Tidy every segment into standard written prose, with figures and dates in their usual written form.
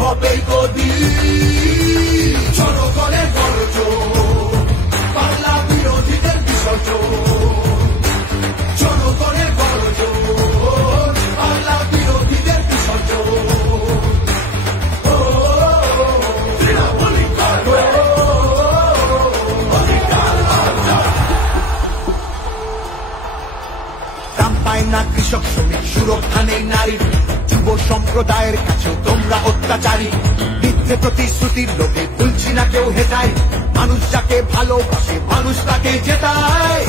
হবে গদি জনগণের গর্জন বাংলা বিরোধীদের বিসর্জন জনগণের গর্জন বাংলা বিরোধীদের বিসর্জন দাম পায় না কৃষক শ্রমিক সুরক্ষা নেই নারীর যুব সম্প্রদায়ের কাছেও তোমরা অত্যাচারী মিথ্যে প্রতিশ্রুতির লোকে ভুলছি না কেউ হেটায় মানুষ যাকে ভালোবাসে মানুষ তাকে জেতায়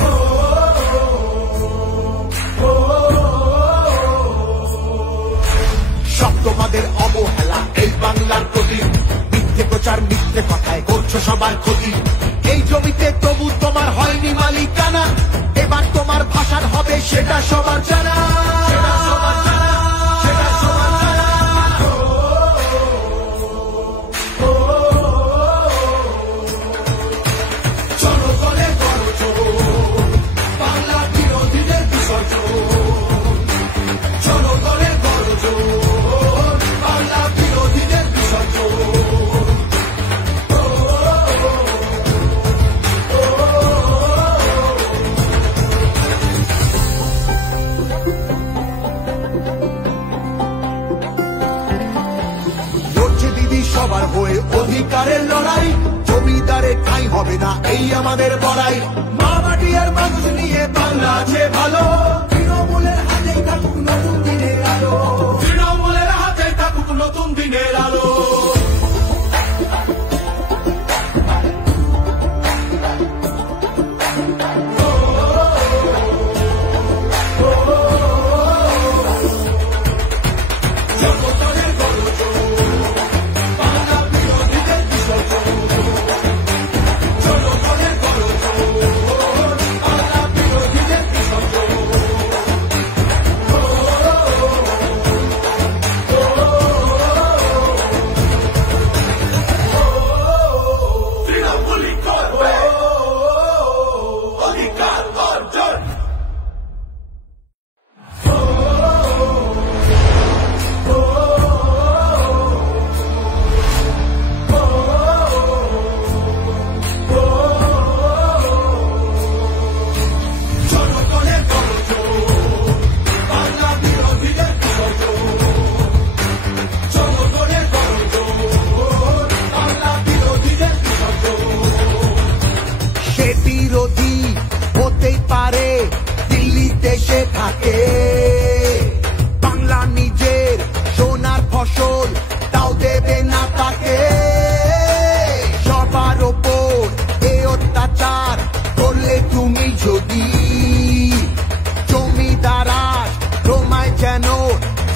সব তোমাদের অবহেলা এই বাংলার প্রতি মিথ্যে প্রচার মিথ্যে কথায় করছো সবার ক্ষতি এই জমিতে তবু তোমার হয়নি মালিকানা এবার তোমার ভাষার হবে সেটা সবার জানা জনগণের গর্জন বাংলা বিরোধীদের বিসর্জন জনগণের গর্জন বাংলা বিরোধীদের বিসর্জন সবার হয়ে অধিকারের লড়াই জমিদারে ঠাঁই হবে না এই আমাদের বড়াই মা মাটি আর মানুষ নিয়ে বাংলা আছে ভালো তৃণমূলের হাতেই থাকুক নতুন দিনের আলো তৃণমূলের হাতেই থাকুক নতুন দিনের আলো বাংলা নিজের সোনার ফসল তাও দেবে না তাকে সবার ওপর এ অত্যাচার করলে তুমি যদি জমিদারা তোমায় যেন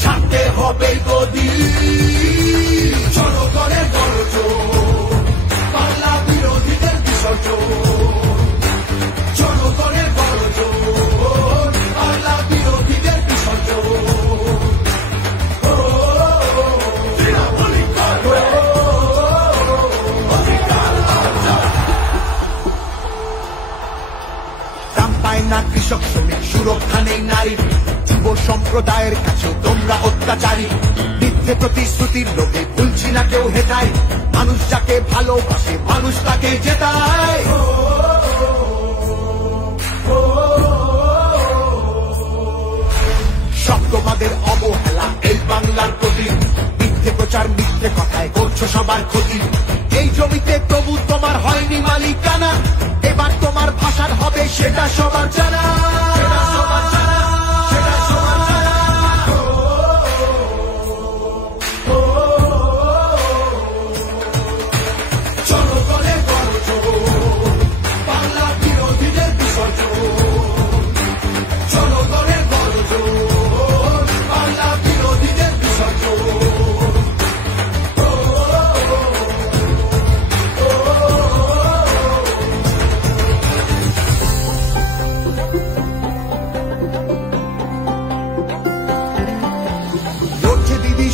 ছাড়তে হবে গদি জনগণের গর্জন বাংলা বিরোধীদের বিসর্জন জনগণের গর্জন বাংলা বিরোধীদের বিসর্জন দাম পায় না কৃষক শ্রমিক সুরক্ষা নেই নারীর যুব সম্প্রদায়ের কাছেও তোমরা অত্যাচারী মিথ্যে প্রতিশ্রুতির লোকে ভুলছি না কেউ হেটায় মানুষ যাকে ভালোবাসে মানুষ তাকে জেতায় সব তোমাদের অবহেলা এই বাংলার প্রতি মিথ্যে প্রচার মিথ্যে কথায় করছো সবার ক্ষতি এই জমিতে তবু তোমার হয়নি মালিকানা এবার তোমার ভাষার হবে সেটা সবার জানা জনগণের গর্জন বাংলা বিরোধীদের বিসর্জন জনগণের গর্জন বাংলা বিরোধীদের বিসর্জন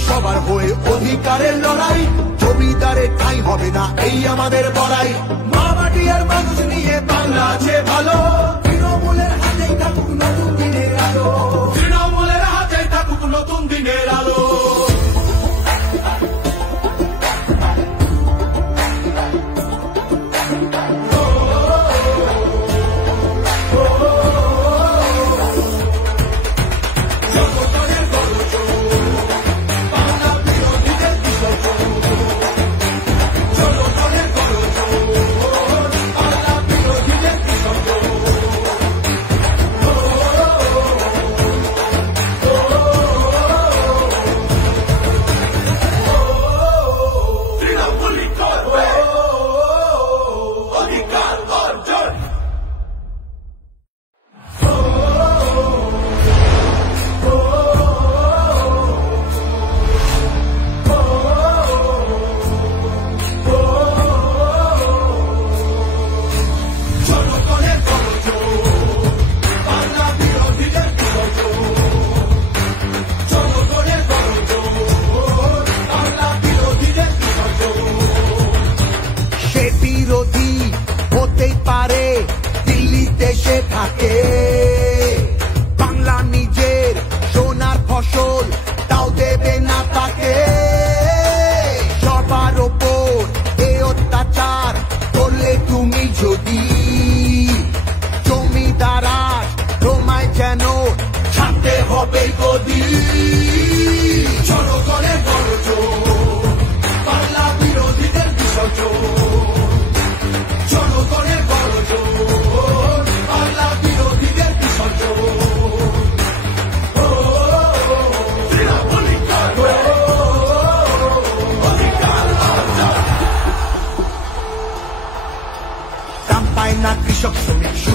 সবার হয়ে অধিকারের লড়াই জমিদারে ঠাঁই হবে না এই আমাদের বড়াই মা মাটি আর মানুষ নিয়ে বাংলা আছে ভালো তৃণমূলের হাতেই থাকুক নতুন দিনের আলো তৃণমূলের হাতেই থাকুক নতুন দিনের আলো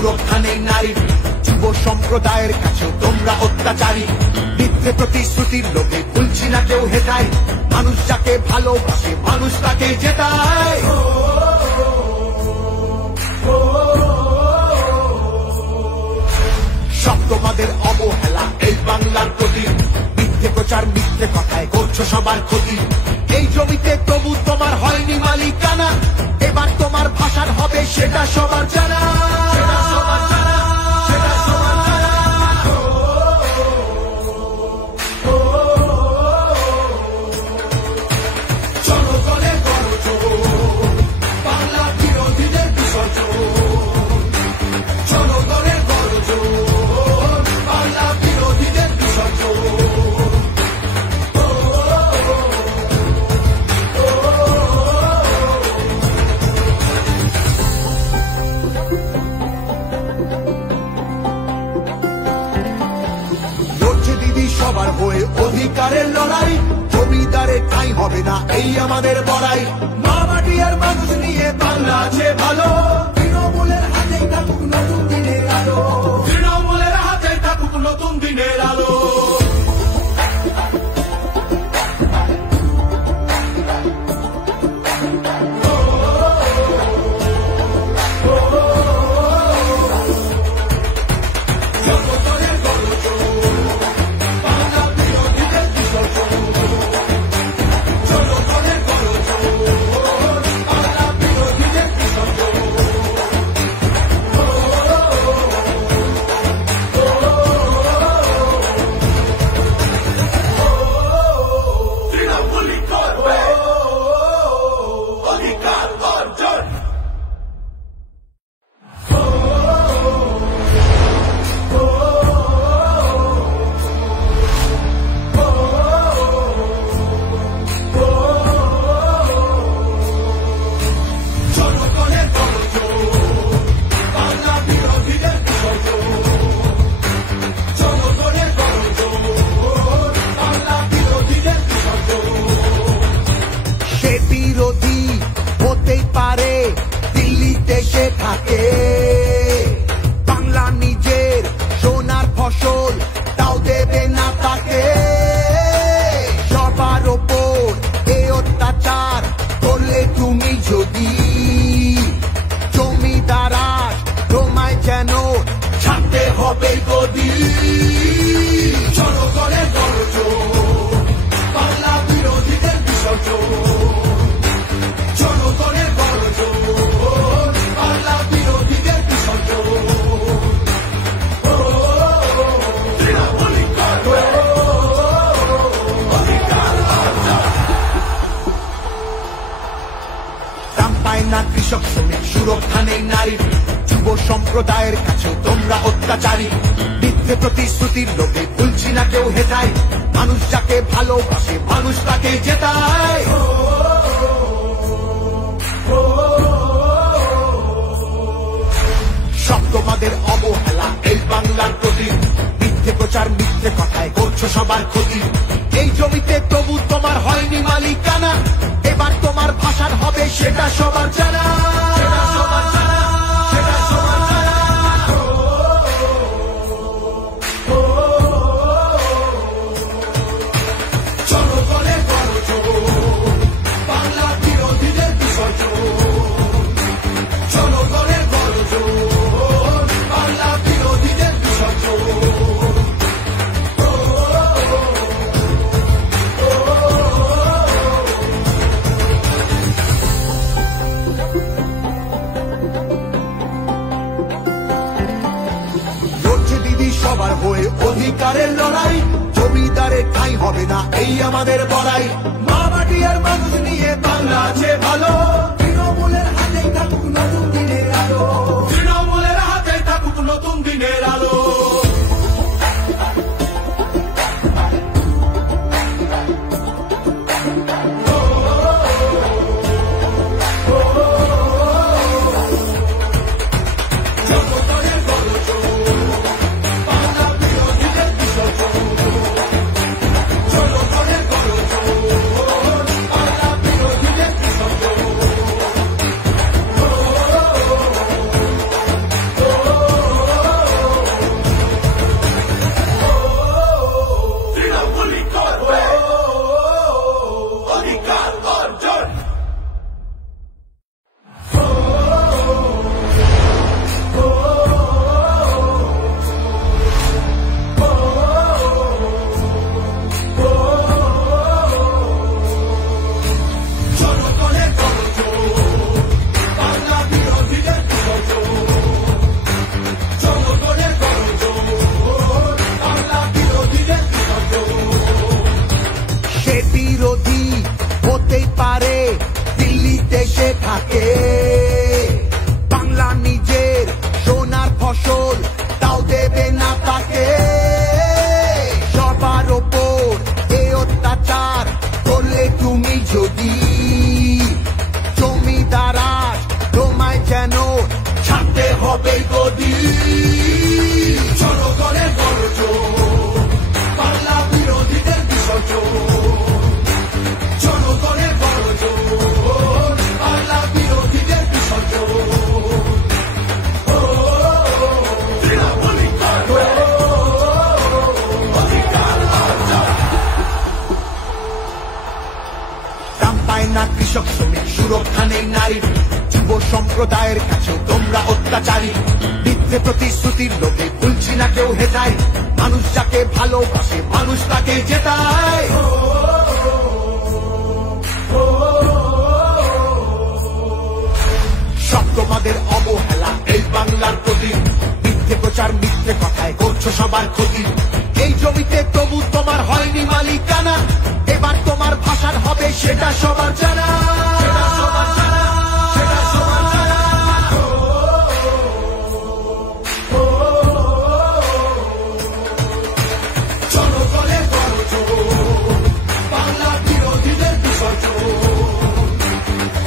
সুরক্ষা নেই নারীর, যুব সম্প্রদায়ের কাছেও তোমরা অত্যাচারী। মিথ্যে প্রতিশ্রুতির লোভে ভুলছি না কেউ হেটায়, মানুষ যাকে ভালোবাসে মানুষ তাকে জেতায়। সব তোমাদের অবহেলা এই বাংলার প্রতি, মিথ্যে প্রচার মিথ্যে কথায় করছো সবার ক্ষতি। এই জমিতে তবু তোমার হয়নি মালিকানা, এবার তোমার ভাষার হবে সেটা সবার জানা। জনগণের গণজোর, বাংলা বিরোধীদের বিসর্জন। জনগণের গণজোর, বাংলা বিরোধীদের বিসর্জন। লড়ছে দিদি সবার হয়ে অধিকারের লড়াই, জমিদারে ঠাঁই হবে না এই আমাদের বড়াই। মা মাটি আর মানুষ নিয়ে বাংলা আছে ভালো, তৃণমূলের হাতেই থাকুক নতুন দিনের আলো। তৃণমূলের হাতেই থাকুক নতুন দিনের আলো। জনগণের গণজোর, বাংলা বিরোধীদের বিসর্জন। জনগণের গণজোর, বাংলা বিরোধীদের বিসর্জন। তৃণমূলই করবে অধিকার অর্জন। জনগণের গণজোর, বাংলা বিরোধীদের বিসর্জন। জনগণের গণজোর, বাংলা বিরোধীদের বিসর্জন। সে বিরোধী হতেই পারে, দিল্লিতে সে থাকে, বাংলা নিজের সোনার ফসল তাও দেবে না তাকে। সবার ওপর এ অত্যাচার করলে তুমি যদি, জমিদারা তোমায় যেন ছাড়তে হবে গদি। জনগণের গণজোর, বাংলা বিরোধীদের বিসর্জন। জনগণের গণজোর, বাংলা বিরোধীদের বিসর্জন। তৃণমূলই করবে অধিকার অর্জন। দাম পায় না কৃষক শ্রমিক, সুরক্ষা নেই নারীর, যুব সম্প্রদায়ের কাছেও তোমরা অত্যাচারী। মিথ্যে প্রতিশ্রুতির লোভে ভুলছি না কেউ হেটায়, মানুষ যাকে ভালোবাসে মানুষ তাকে জেতায়। সব তোমাদের অবহেলা এই বাংলার প্রতি, মিথ্যে প্রচার মিথ্যে কথায় করছো সবার ক্ষতি। এই জমিতে তবু তোমার হয়নি মালিকানা, এবার তোমার ভাষার হবে সেটা সবার জানা। জনগণের গণজোর, বাংলা বিরোধীদের বিসর্জন। জনগণের গণজোর, বাংলা বিরোধীদের বিসর্জন। লড়ছে দিদি সবার হয়ে অধিকারের লড়াই, জমিদারে ঠাঁই হবে না এই আমাদের বড়াই। মা মাটি আর মানুষ নিয়ে বাংলা আছে ভালো, তৃণমূলের হাতেই থাকুক নতুন দিনের আলো। তৃণমূলের হাতেই থাকুক নতুন দিনের আলো। জনগণের গণজোর, বাংলা বিরোধীদের বিসর্জন। জনগণের গণজোর, বাংলা বিরোধীদের বিসর্জন। যদি জমিদার আজ তোমায় যেন ছাড়তে হবে গদি। জনগণের গর্জন, বাংলা বিরোধীদের বিসর্জন। জনগণের গর্জন, বাংলা বিরোধীদের বিসর্জন। দাম পায় না কৃষক শ্রমিক, সুরক্ষা নেই নারীর, যুব সম্প্রদায়ের কাছেও তোমরা অত্যাচারী। মিথ্যে প্রতিশ্রুতির লোভে ভুলছি না কেউ হেতায়, মানুষ যাকে ভালোবাসে মানুষ তাকে জেতায়। সব তোমাদের অবহেলা এই বাংলার প্রতি, মিথ্যে প্রচার মিথ্যে কথায় করছো সবার ক্ষতি। এই জমিতে তবু তোমার হয়নি মালিকানা, এবার তোমার ভাষার হবে সেটা সবার জানা। জনগণের গর্জন, বাংলা বিরোধীদের বিসর্জন।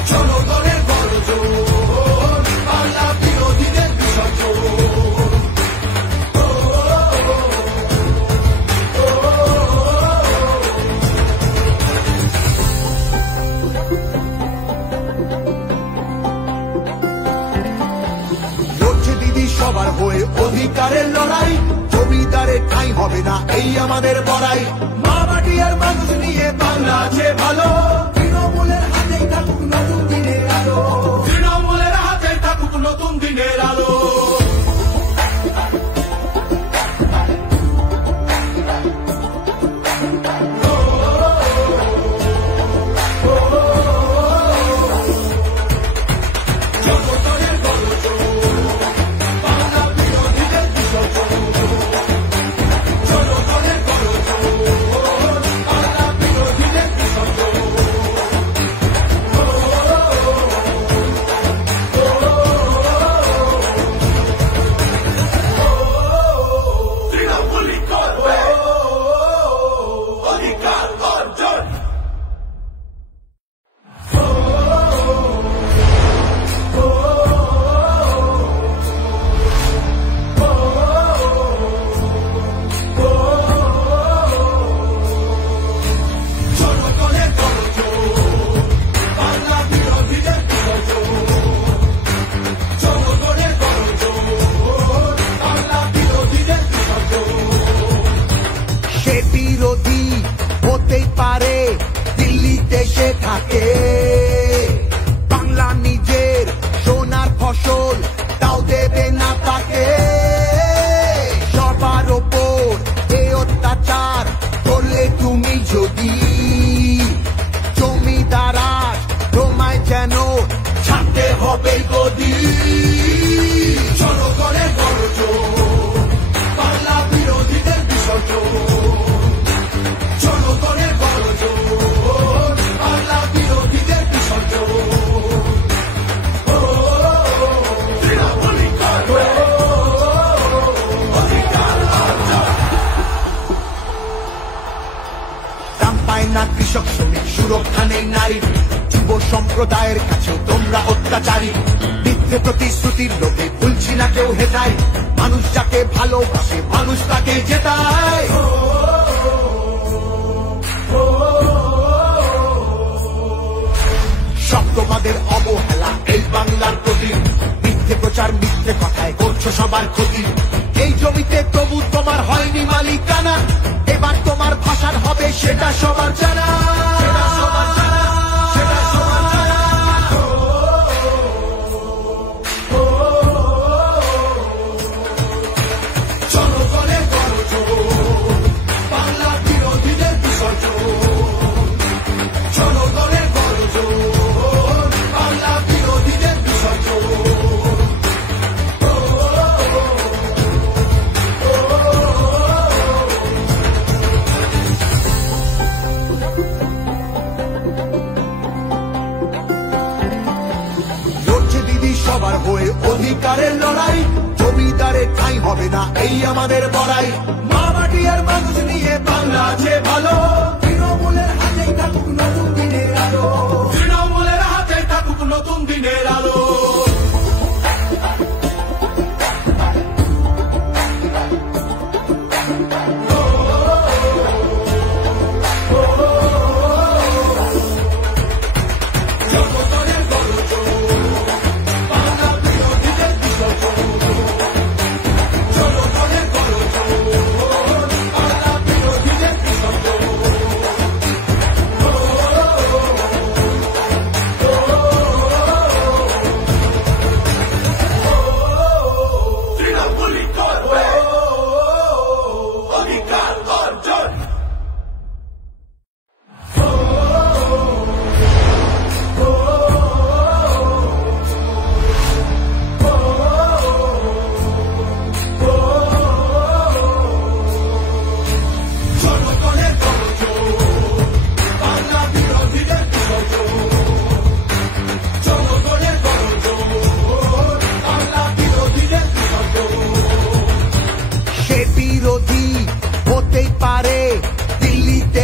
জনগণের গর্জন, বাংলা বিরোধীদের বিসর্জন। সবার হয়ে অধিকারের লড়াই, জমিদারের ঠাঁই হবে না এই আমাদের বড়াই। মা মাটি আর মানুষ নিয়ে বাংলা আছে ভালো, তৃণমূলের হাতেই থাকুক নতুন দিনের আলো। তৃণমূলের হাতেই থাকুক নতুন দিনের আলো। বাংলা নিজের সোনার ফসল তাও দেবে না তাকে। সবার ওপর এ অত্যাচার করলে তুমি যদি, জমিদার আজ তোমায় যেন ছাড়তে হবে গদি। জনগণের গর্জন, বাংলা বিরোধীদের বিসর্জন। জনগণের গর্জন, বাংলা বিরোধীদের বিসর্জন। দাম পায় না কৃষক শ্রমিক, সুরক্ষা নেই নারীর, যুব সম্প্রদায়ের কাছেও তোমরা অত্যাচারী। মিথ্যে প্রতিশ্রুতির লোভে ভুলছি না কেউ হেতায়, মানুষ যাকে ভালোবাসে মানুষ তাকে জেতায়। সব তোমাদের অবহেলা এই বাংলার প্রতি, মিথ্যে প্রচার মিথ্যে কথায় করছো সবার ক্ষতি। এই জমিতে তবু তোমার হয়নি মালিকানা, এবার তোমার ভাষার হবে সেটা সবার জানা। জনগণের গর্জন, বাংলা বিরোধীদের বিসর্জন। জনগণের গর্জন, বাংলা বিরোধীদের বিসর্জন। সবার হয়ে অধিকারের লড়াই, জমিদারের ঠাঁই হবে না এই আমাদের বড়াই। মা মাটি আর মানুষ নিয়ে বাংলা আছে ভালো, তৃণমূলের হাতেই থাকুক নতুন দিনের আলো।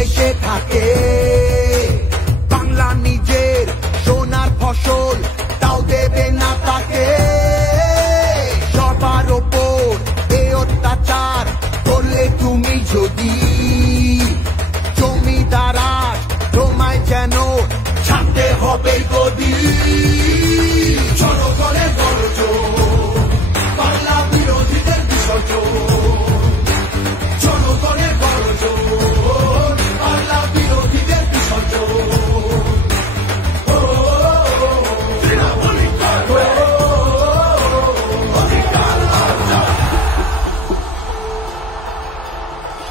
দেশে থাকে। বাংলা নিজের সোনার ফসল, তাও দেবে না তাকে। সবার ওপর এ অত্যাচার করলে তুমি যদি, জমিদারা তোমায় যেন ছাড়তে হবে গদি। জনগণের গর্জন, বাংলা বিরোধীদের বিসর্জন। জনগণের গর্জন, বাংলা বিরোধীদের বিসর্জন।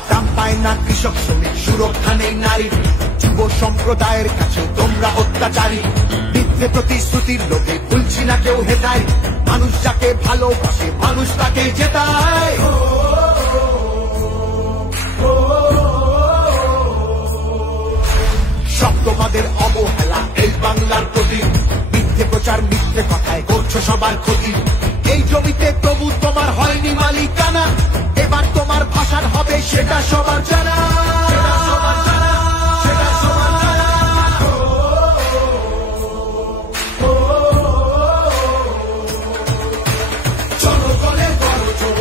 দাম পায় না কৃষক শ্রমিক, সুরক্ষা নেই নারীর, যুব সম্প্রদায়ের কাছে তোমরা অত্যাচারী। মিথ্যে প্রতিশ্রুতির লোভে ভুলছি না কেউ হেতায়, মানুষ যাকে ভালোবাসে মানুষ তাকে জেতায়। সব তোমাদের অবহেলা এই বাংলার প্রতি, মিথ্যে প্রচার মিথ্যে কথায় করছো সবার ক্ষতি। এই জমিতে তবু তোমার হয়নি মালিকানা, এবার তোমার ভাষার হবে সেটা সবার জানা। জনগণের গর্জন,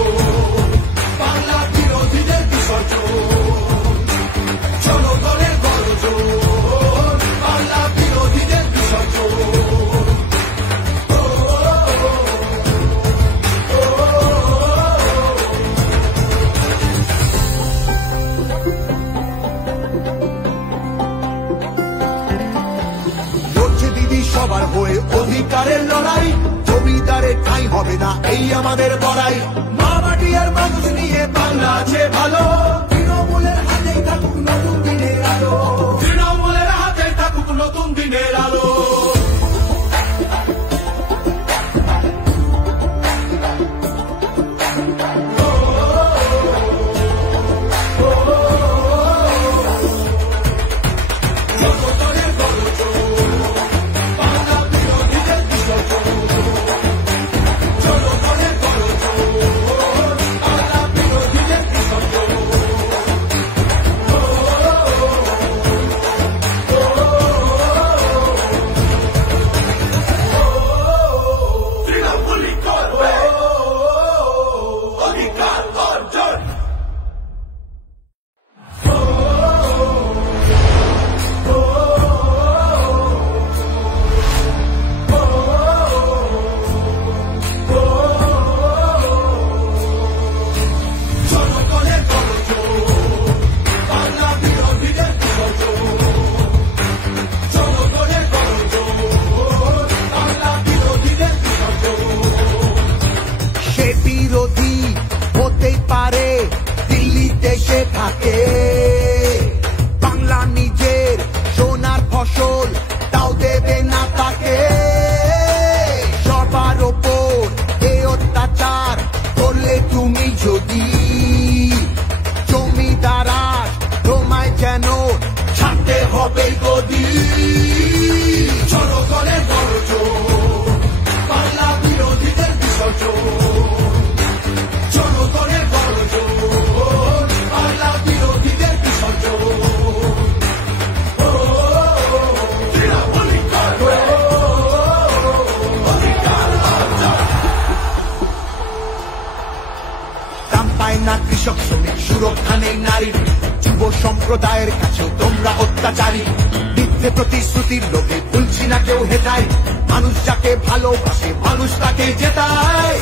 বাংলা বিরোধীদের বিসর্জন। জনগণের গর্জন, বাংলা বিরোধীদের বিসর্জন। সবার হয়ে অধিকারের লড়াই, জমিদারের ঠাঁই হবে না এই আমাদের বড়াই। মা মাটি আর মানুষ নিয়ে বাংলা আছে ভালো, তৃণমূলের হাতেই থাকুক নতুন দিনের আলো। তৃণমূলের হাতে থাকুক নতুন দিনের আলো। বাংলা নিজের সোনার ফসল, তাও দেবে না তাকে। সবার ওপর এ অত্যাচার করলে তুমি যদি, জমিদারা তোমায় যেন ছাড়তে হবে গদি। জনগণের গর্জন, বাংলা বিরোধীদের বিসর্জন। জনগণের গর্জন, বাংলা বিরোধীদের বিসর্জন। দাম পায় না কৃষক শ্রমিক, সুরক্ষা নেই নারীর, যুব সম্প্রদায়ের কাছেও তোমরা অত্যাচারী। মিথ্যে প্রতিশ্রুতির লোভে ভুলছি না কেউ হেতায়, মানুষ যাকে ভালোবাসে মানুষ তাকে জেতায়।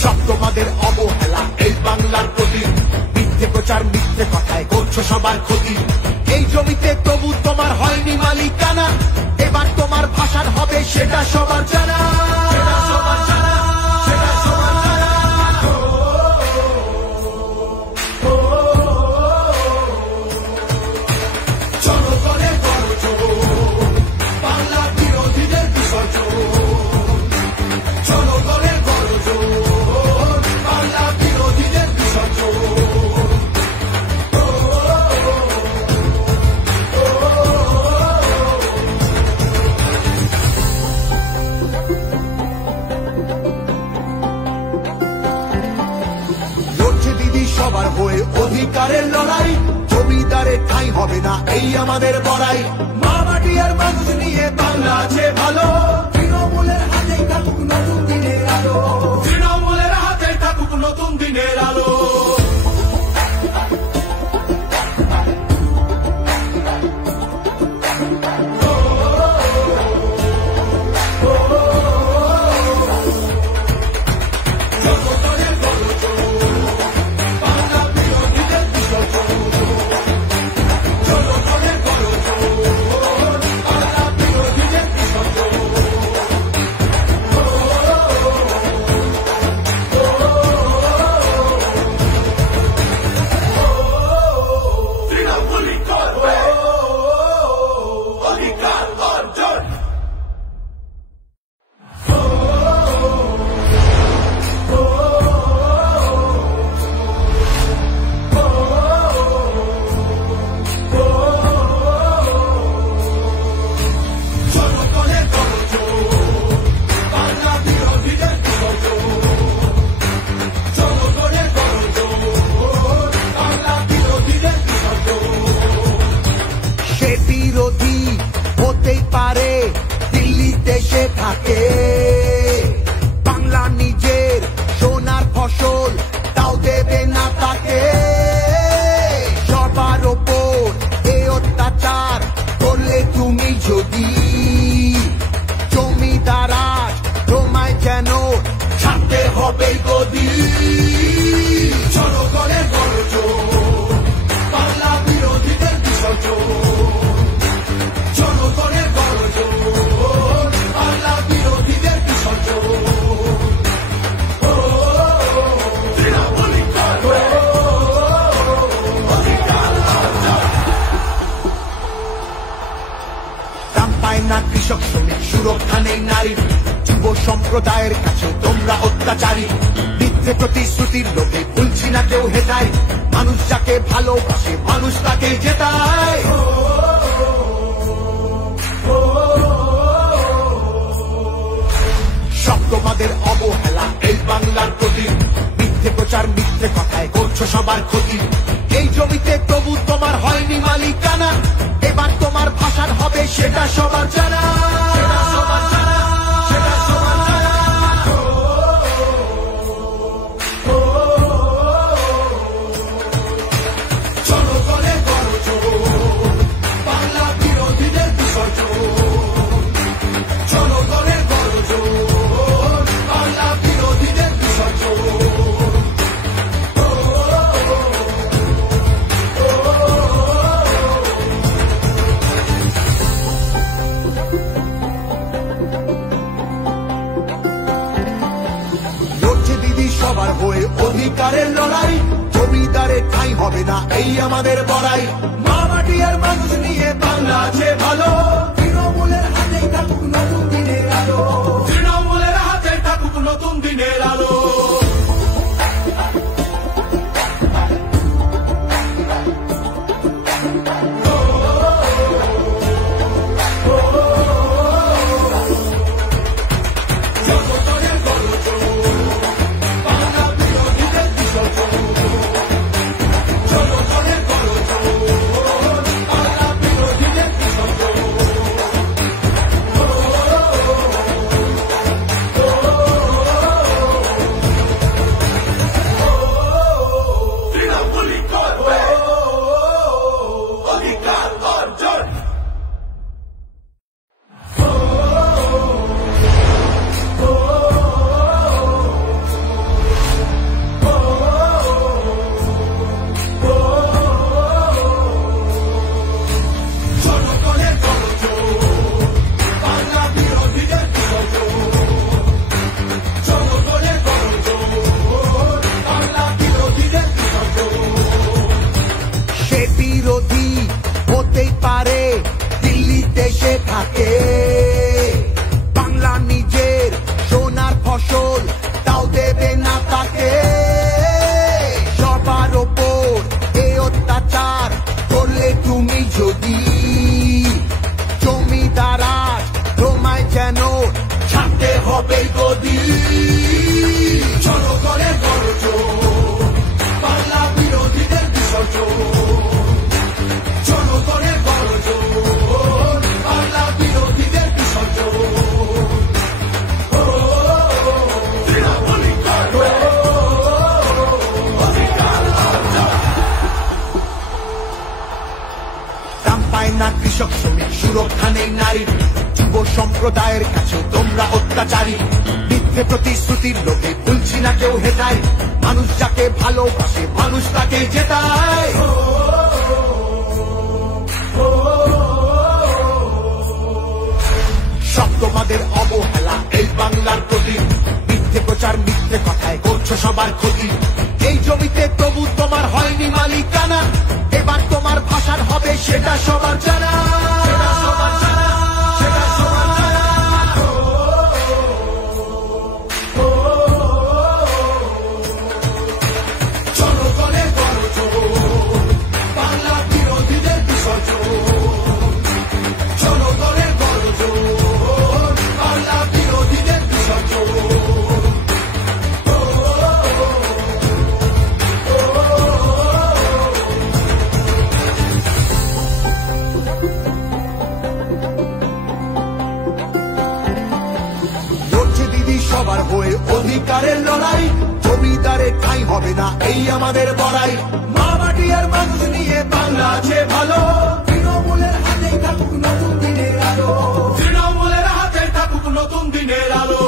সব তোমাদের অবহেলা এই বাংলার প্রতি, মিথ্যে প্রচার মিথ্যে কথায় করছো সবার ক্ষতি। এই জমিতে তবু তোমার হয়নি মালিকানা, এবার তোমার ভাষার হবে সেটা সবার জানা। জনগণের গর্জন, বাংলা বিরোধীদের বিসর্জন। জনগণের গর্জন, বাংলা বিরোধীদের বিসর্জন। সবার হয়ে অধিকারের লড়াই, জমিদারে ঠাঁই হবে না এই আমাদের বড়াই। মা মাটি আর মানুষ নিয়ে বাংলা আছে ভালো, তৃণমূলের হাতেই থাকুক নতুন দিনের আলো, তৃণমূলের হাতেই থাকুক নতুন দিনের আলো। বাংলা নিজের সোনার ফসল, তাও দেবে না তাকে। সবার ওপর এ অত্যাচার করলে তুমি যদি, জমিদারাজ তোমায় যেন ছাড়তে হবে গদি। চলো করে গর্জন, বাংলা বিরোধীদের বিসর্জন, চলো করে গর্জন, বাংলা বিরোধীদের বিসর্জন। দাম পায় না কৃষক শ্রমিক, সুরক্ষা নেই নারীর, যুব সম্প্রদায়ের কাছে তোমরা অত্যাচারী। মিথ্যে প্রতিশ্রুতির লোভে ভুলছি না কেউ হেটায়, মানুষ যাকে ভালোবাসে মানুষ তাকে জেতায়। সব তোমাদের অবহেলা এই বাংলার প্রতি, মিথ্যে প্রচার মিথ্যে কথায় করছো সবার ক্ষতি। এই জমিতে তবু তোমার হয়নি মালিকানা, এবার তোমার ভাষার হবে সেটা সবার জানা, সেটা সবার জানা, সেটা সবার জানা। চলো করে গর্জন, বাংলা বিরোধীদের বিসর্জন, চলো করে গর্জন, বাংলা বিরোধীদের বিসর্জন। লড়ছে দিদি সবার হয়ে অধিকারের লড়াই, জমিদারে ঠাঁই হবে না এই আমাদের বড়াই। মা মাটি আর মানুষ নিয়ে বাংলা আছে ভালো, তৃণমূলের হাতেই থাকুক নতুন দিনের আলো, তৃণমূলের হাতেই থাকুক নতুন দিনের আলো। চলো করে গর্জন, বাংলা বিরোধীদের বিসর্জন। সম্প্রদায়ের কাছে তোমরা অত্যাচারী, মিথ্যে প্রতিশ্রুতির লোভে ভুলছি না কেউ হেটায়, মানুষ যাকে ভালোবাসে মানুষ তাকে জেতায়। সব তোমাদের অবহেলা এই বাংলার প্রতি, মিথ্যে প্রচার মিথ্যে কথায় করছো সবার ক্ষতি। এই জমিতে তবু তোমার হয়নি মালিকানা, এবার তোমার ভাষার হবে সেটা সবার জানা, সেটা সবার জানা, সেটা সবার জানা। জনগণের গর্জন, বাংলা বিরোধীদের বিসর্জন, জনগণের গর্জন, বাংলা বিরোধীদের বিসর্জন। সবার হয়ে অধিকারের লড়াই, জমিদারে ঠাঁই হবে না এই আমাদের বড়াই। মা মাটি আর মানুষ নিয়ে বাংলা আছে ভালো, তৃণমূলের হাতে থাকুক নতুন দিনের আলো, তৃণমূলের হাতে থাকুক নতুন দিনের আলো।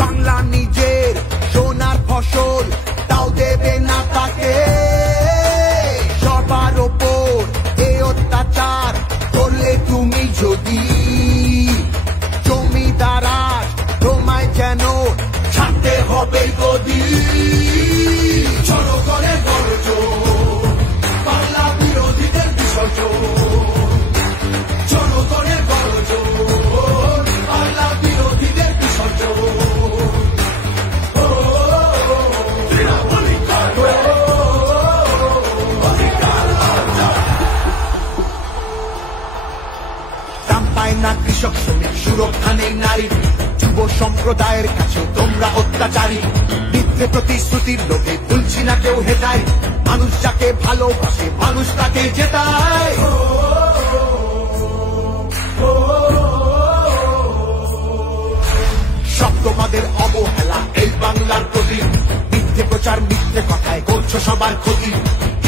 বাংলা নিজের সোনার ফসল তাও দেবে না তাকে, সবার ওপর এ অত্যাচার করলে তুমি যদি জমিদার তোমায় যেন ছাড়তে হবে গদি। জনগণের গর্জন, বাংলা বিরোধীদের বিসর্জন, জনগণের গর্জন, বাংলা বিরোধীদের বিসর্জন। দাম পায় না কৃষক শ্রমিক, সুরক্ষা নেই নারী, যুব সম্প্রদায়ের কাছে তোমরা অত্যাচারী, মিথ্যে প্রতিশ্রুতির লোভে ভুলছি না কেউ হেটায়, মানুষ যাকে ভালোবাসে মানুষ তাকে জেতায়। সব তোমাদের অবহেলা এই বাংলার প্রতি, মিথ্যে প্রচার মিথ্যে কথায় করছো সবার ক্ষতি।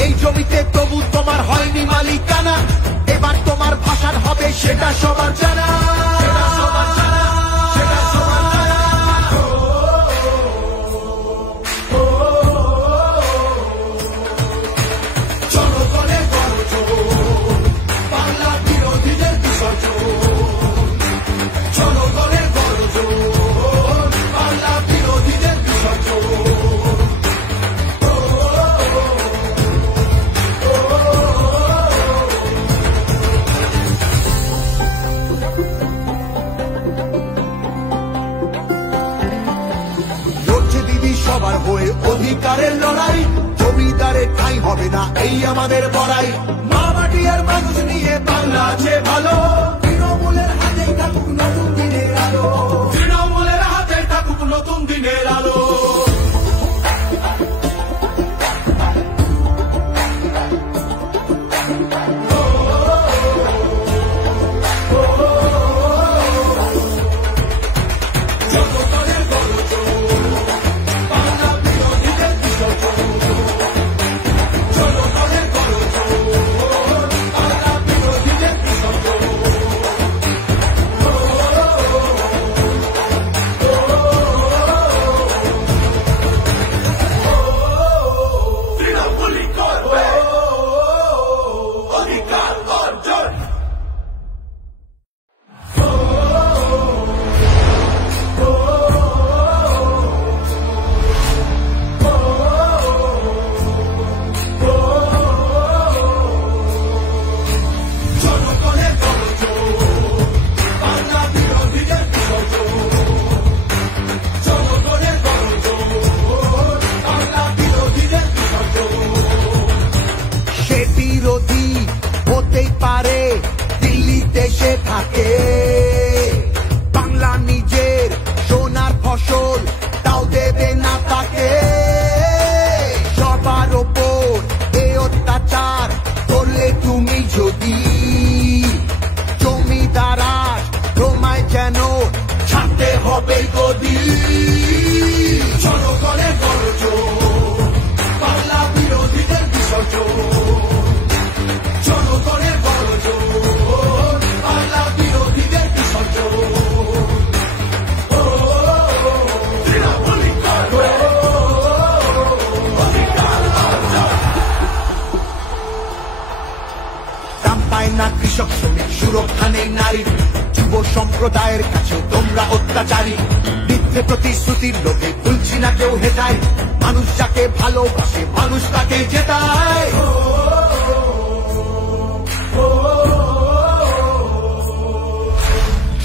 এই জমিতে তবু তোমার হয়নি মালিকানা, এবার তোমার ভাষার হবে সেটা সবার জানা, সেটা সবার জানা, সেটা সবার জানা। জনগণের গর্জন, বাংলা বিরোধীদের বিসর্জন, জনগণের গর্জন, বাংলা বিরোধীদের বিসর্জন। সবার হয়ে অধিকারের লড়াই, জমিদারে ঠাঁই হবে না এই আমাদের বড়াই। মা মাটি আর মানুষ নিয়ে বাংলা আছে ভালো, তৃণমূলের হাতে থাকুক নতুন দিনের আলো, তৃণমূলের হাতে থাকুক নতুন দিনের আলো। যদি জমিদার আজ তোমায় যেন ছাড়তে হবে গদি। জনগণের গর্জন, বাংলা বিরোধীদের বিসর্জন। জনগণের গর্জন, বাংলা বিরোধীদের বিসর্জন। দাম পায় না কৃষক শ্রমিক, সুরক্ষা নেই নারীর, যুব সম্প্রদায়ের কাছে তোমরা অত্যাচারী। মিথ্যে প্রতিশ্রুতির লোকে ভুলছি না কেউ হেটায়, মানুষ যাকে ভালোবাসে মানুষ তাকে জেতায়।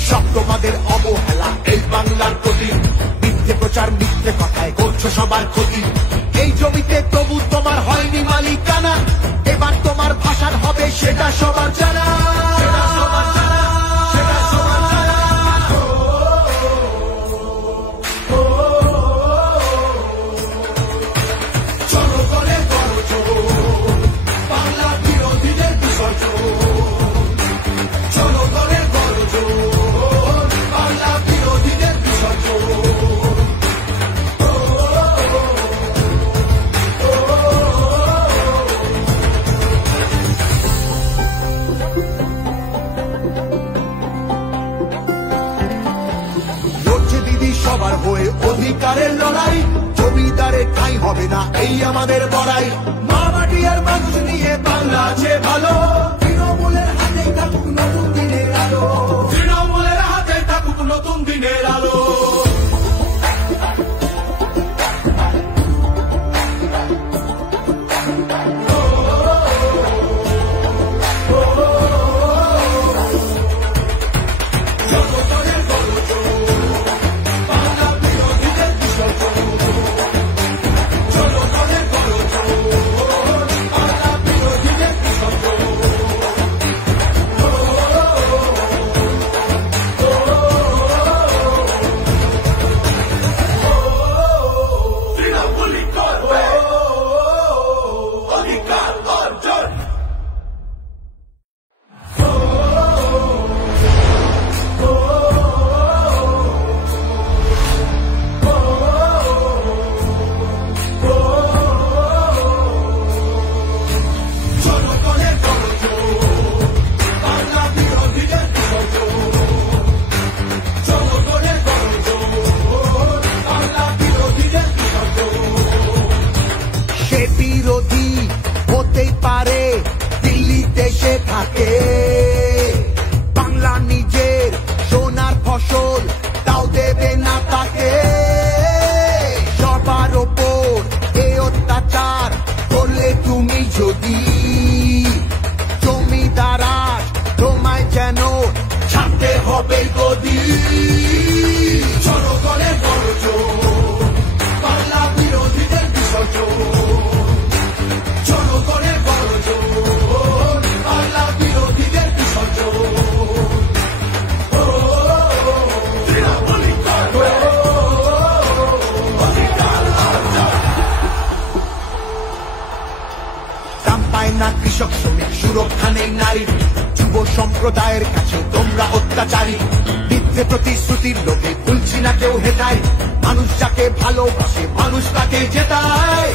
সব তোমাদের অবহেলা এই বাংলার প্রতি, মিথ্যে প্রচার মিথ্যে কথায় করছো সবার ক্ষতি। এই জমিতে তবু তোমার হয়নি মালিকানা, এবার তোমার ভাষার হবে সেটা সবার জানা। জনগণের গর্জন, বাংলা বিরোধীদের বিসর্জন। জনগণের গর্জন, বাংলা বিরোধীদের বিসর্জন। লড়ছে দিদি সবার হয়ে অধিকারের লড়াই, জমিদারে ঠাঁই হবে না এই আমাদের বড়াই। মা মাটি আর মানুষ নিয়ে বাংলা আছে ভালো, তৃণমূলের হাতেই থাকুক নতুন দিনের আলো। তৃণমূলের হাতে থাকুক নতুন দিনের আলো। জনগণের গর্জন, বাংলা বিরোধীদের বিসর্জন। জনগণের গর্জন, বাংলা বিরোধীদের বিসর্জন। তৃণমূলী করবে অধিকার অর্জন। জনগণের গর্জন, বাংলা বিরোধীদের বিসর্জন। জনগণের গর্জন, বাংলা বিরোধীদের বিসর্জন। সে বিরোধী হতেই পারে দিল্লিতে সে থাকে, বাংলা নিজের সোনার ফসল তাও দেবে না তাকে। সবার ওপর এ অত্যাচার করলে তুমি যদি জমিদার আজ তোমায় যেন ছাড়তে হবে গদি। জনগণের গর্জন, বাংলা বিরোধীদের বিসর্জন। জনগণের গর্জন, বাংলা বিরোধীদের বিসর্জন। তৃণমূলী করবে অধিকার অর্জন। দাম পায় না কৃষক শ্রমিক, সুরক্ষা নেই নারীর, যুব সম্প্রদায়ের কাছে তোমরা অত্যাচারী। মিথ্যে প্রতিশ্রুতির লোকে ভুলছি না কেউ হেটায়, মানুষ যাকে ভালোবাসে মানুষ তাকে জেতায়।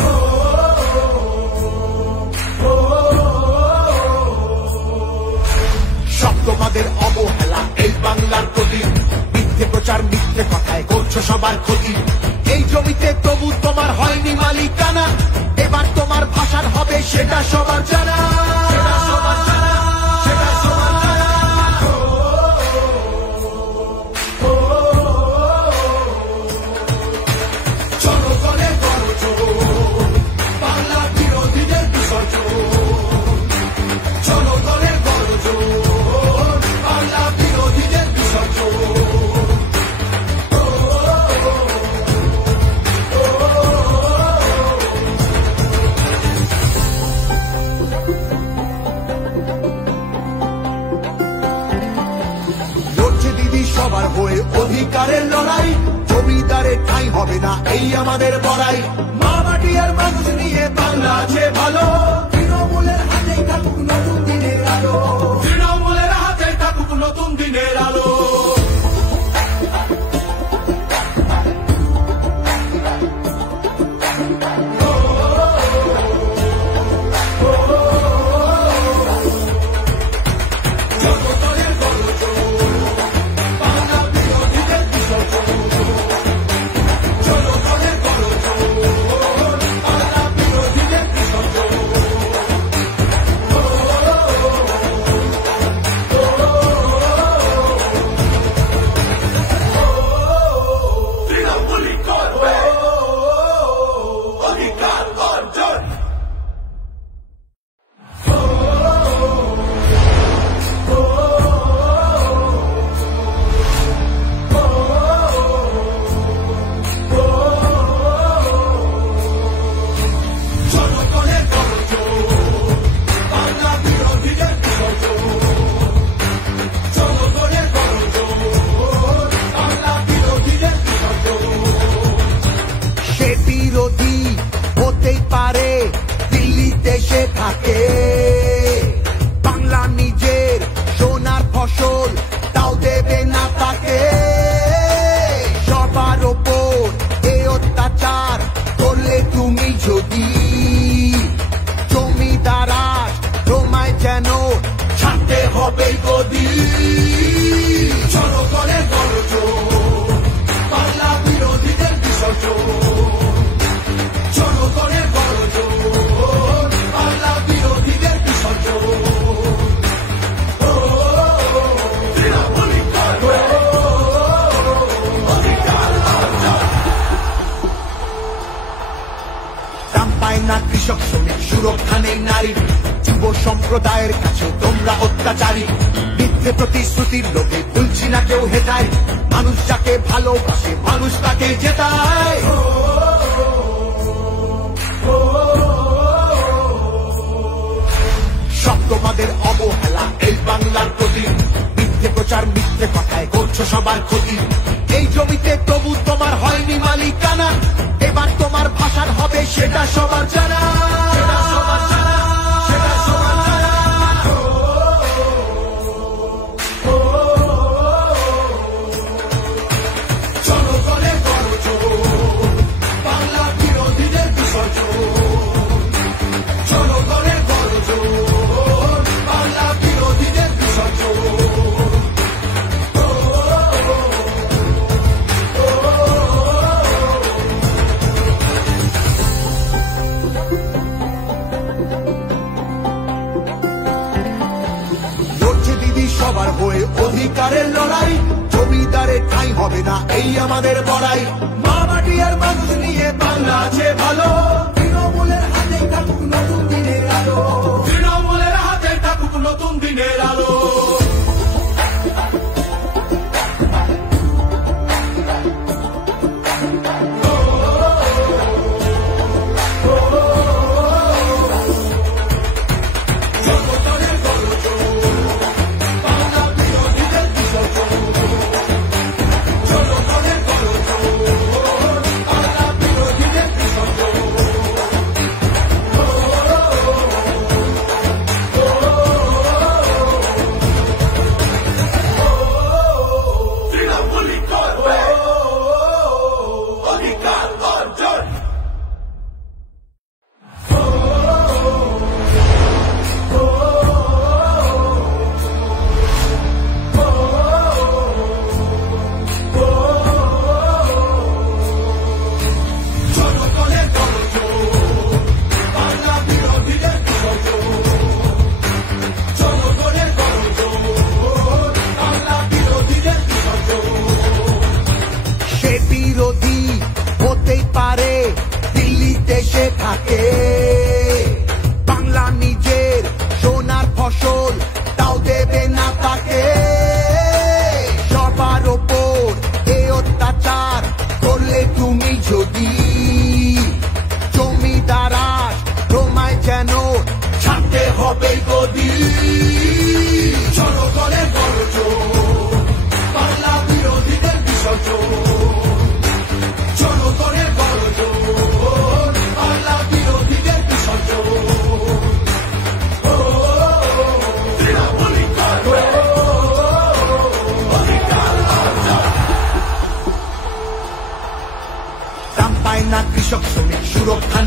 সব তোমাদের অবহেলা এই বাংলার প্রতি, মিথ্যে প্রচার মিথ্যে কথায় করছো সবার ক্ষতি। এই জমিতে তবু তোমার হয়নি মালিকানা, এবার তোমার ভাষার হবে সেটা সবার জানা। জনগণের গর্জন, বাংলা বিরোধীদের বিসর্জন। জনগণের গর্জন, বাংলা বিরোধীদের বিসর্জন। লড়ছে দিদি সবার হয়ে অধিকারের লড়াই, জমিদারে ঠাঁই হবে না এই আমাদের বড়াই। মা মাটি আর মানুষ নিয়ে বাংলা আছে ভালো, তৃণমূলের হাতেই থাকুক নতুন দিনের আলো। আলো, তৃণমূলের হাতে থাকুক নতুন দিনের আলো। বাংলা নিজের সোনার ফসল তাও দেবে না তাকে, সবার ওপর এই অত্যাচার করলে তুমি যদি জমিদারা তোমায় যেন ছাড়তে হবে গদি। জনগণের গর্জন, বাংলা বিরোধীদের বিসর্জন, জনগণের গর্জন, বাংলা বিরোধীদের বিসর্জন। দাম পায় না কৃষক শ্রমিক, সুরক্ষা নেই নারীর, যুব সম্প্রদায়ের কাছে তোমরা অত্যাচারী। মিথ্যে প্রতিশ্রুতির লোকে ভুলছি না কেউ হেটায়, মানুষ যাকে ভালোবাসে মানুষ তাকে জেতায়। সব তোমাদের অবহেলা এই বাংলার প্রতি, মিথ্যে প্রচার মিথ্যে কথায় করছো সবার ক্ষতি। এই জমিতে তবু তোমার হয়নি মালিকানা, এবার তোমার ভাষার হবে সেটা সবার জানা, সেটা সবার জানা, সেটা সবার জানা। জনগণের গর্জন, বাংলা বিরোধীদের বিসর্জন, জনগণের গর্জন, বাংলা বিরোধীদের বিসর্জন। সবার হয়ে অধিকারের লড়াই, জমিদারে ঠাঁই হবে না এই আমাদের বড়াই। মা মাটি আর মানুষ নিয়ে বাংলা আছে ভালো, তৃণমূলের হাতে থাকুক নতুন দিনের আলো, তৃণমূলের হাতে থাকুক নতুন দিনের আলো।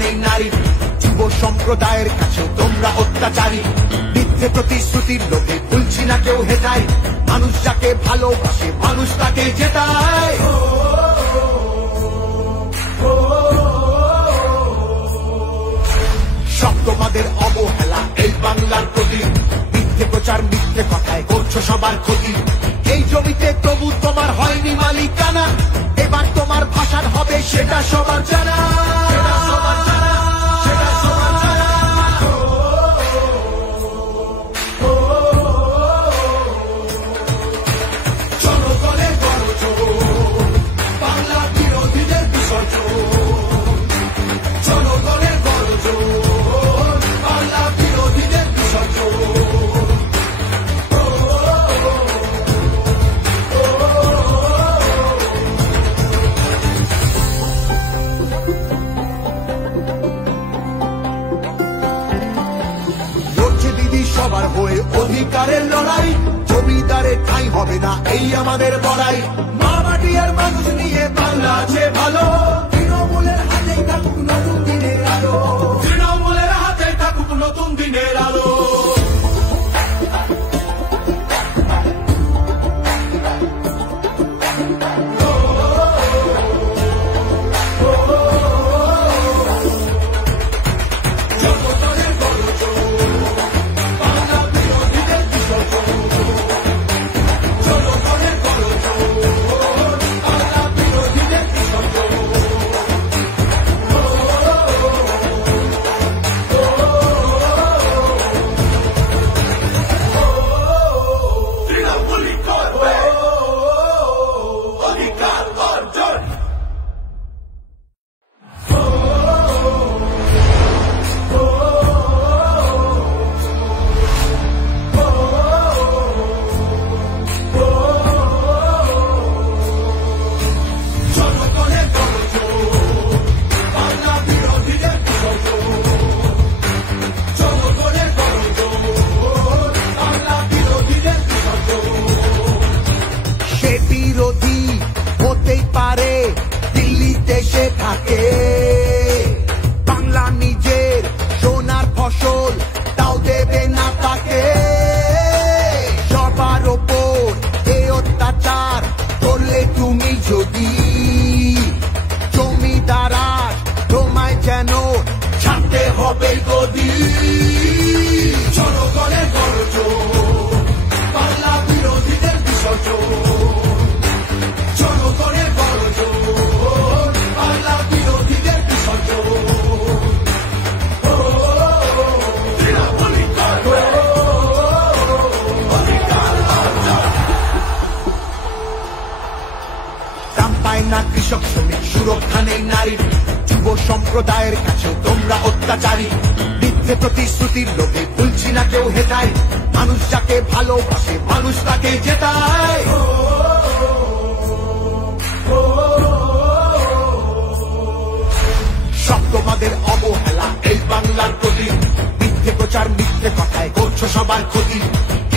নেই নারী, যুব সম্প্রদায়ের কাছেও তোমরা অত্যাচারী। মিথ্যে প্রতিশ্রুতির লোভে ভুলছি না কেউ হেটায়, মানুষ যাকে ভালোবাসে মানুষ তাকে জেতায়। সব তোমাদের অবহেলা এই বাংলার প্রতি, মিথ্যে প্রচার মিথ্যে কথায় করছো সবার ক্ষতি। এই জমিতে তবু তোমার হয়নি মালিকানা, এবার তোমার ভাষার হবে সেটা সবার জানা। জনগণের গর্জন, বাংলা বিরোধীদের বিসর্জন। জনগণের গর্জন, বাংলা বিরোধীদের বিসর্জন। সবার হয়ে অধিকারের লড়াই, জমিদারে ঠাঁই হবে না এই আমাদের বড়াই। মা মাটি আর মানুষ নিয়ে বাংলা আছে ভালো, তৃণমূলের হাতেই থাকুক নতুন দিনের আলো। তৃণমূলের হাতেই থাকুক নতুন দিনের আলো। বাংলা নিজের সোনার ফসল তাও দেবে না তাকে। সবার ওপর এ অত্যাচার করলে তুমি যদি, জমিদারা তোমায় যেন ছাড়তে হবে গদি। জনগণের গর্জন, বাংলা বিরোধীদের বিসর্জন। জনগণের গর্জন, বাংলা বিরোধীদের বিসর্জন। দাম পায় না কৃষক শ্রমিক, সুরক্ষা নেই নারীর, যুব সম্প্রদায়ের কাছেও তোমরা অত্যাচারী। মিথ্যে প্রতিশ্রুতির লোভে ভুলছি না কেউ হেটায়, মানুষ যাকে ভালোবাসে মানুষ তাকে জেতায়। সব তোমাদের অবহেলা এই বাংলার প্রতি, মিথ্যে প্রচার মিথ্যে কথায় করছো সবার ক্ষতি।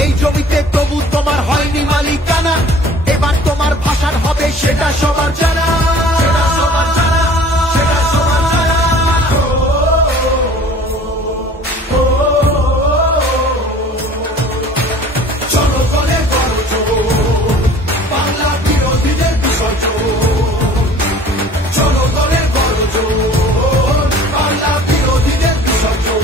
এই জমিতে তবু তোমার হয়নি মালিকানা, এবার তোমার ভাষার হবে সেটা সবার জানা। জনগণের গর্জন, বাংলা বিরোধীদের বিসর্জন। জনগণের গর্জন, বাংলা বিরোধীদের বিসর্জন।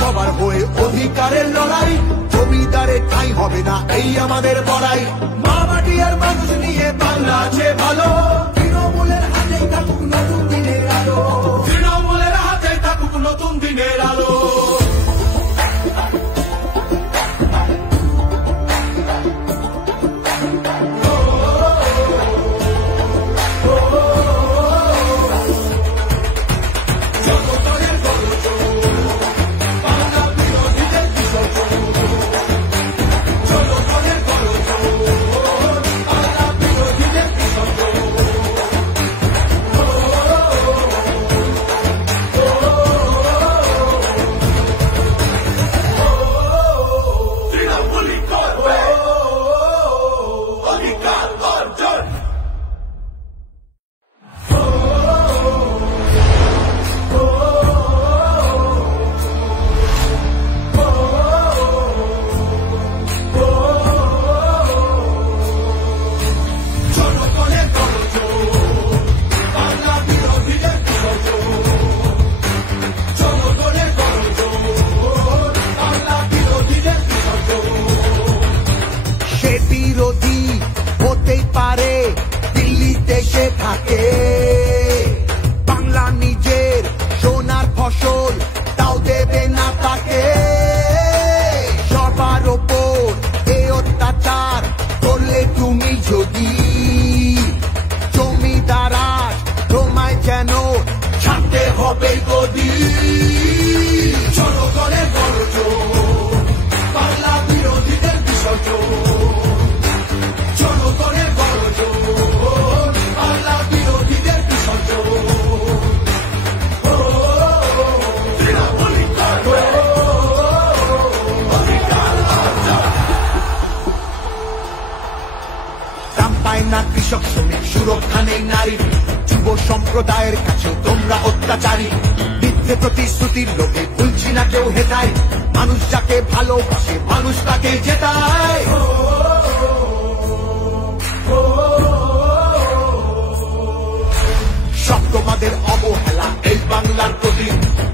সবার হয়ে অধিকারের লড়াই, জমিদারে ঠাঁই হবে না এই আমাদের বড়াই। মা মাটি আর মানুষ নিয়ে বাংলা আছে ভালো, তৃণমূলের হাতেই থাকুক নতুন দিনের আলো। তৃণমূলের হাতেই থাকুক নতুন দিনের আলো। জনগণের গর্জন, বাংলা বিরোধীদের বিসর্জন। থাকে। বাংলা নিজের সোনার ফসল, তাও দেবে না তাকে। সবার ওপর এ অত্যাচার করলে তুমি যদি, জমিদারা তোমায় যেন ছাড়তে হবে গদি। জনগণের গর্জন, বাংলা বিরোধীদের বিসর্জন। জনগণের গর্জন, বাংলা বিরোধীদের বিসর্জন। দাম পায় না কৃষক শ্রমিক, সুরক্ষা নেই নারীর। যুব সম্প্রদায়ের কাছে তোমরা অত্যাচারী। মিথ্যে প্রতিশ্রুতির লোভে ভুলছি না কেউ হেতায়। মানুষ যাকে ভালোবাসে মানুষ তাকে জেতায়। সব তোমাদের অবহেলা এই বাংলার প্রতি।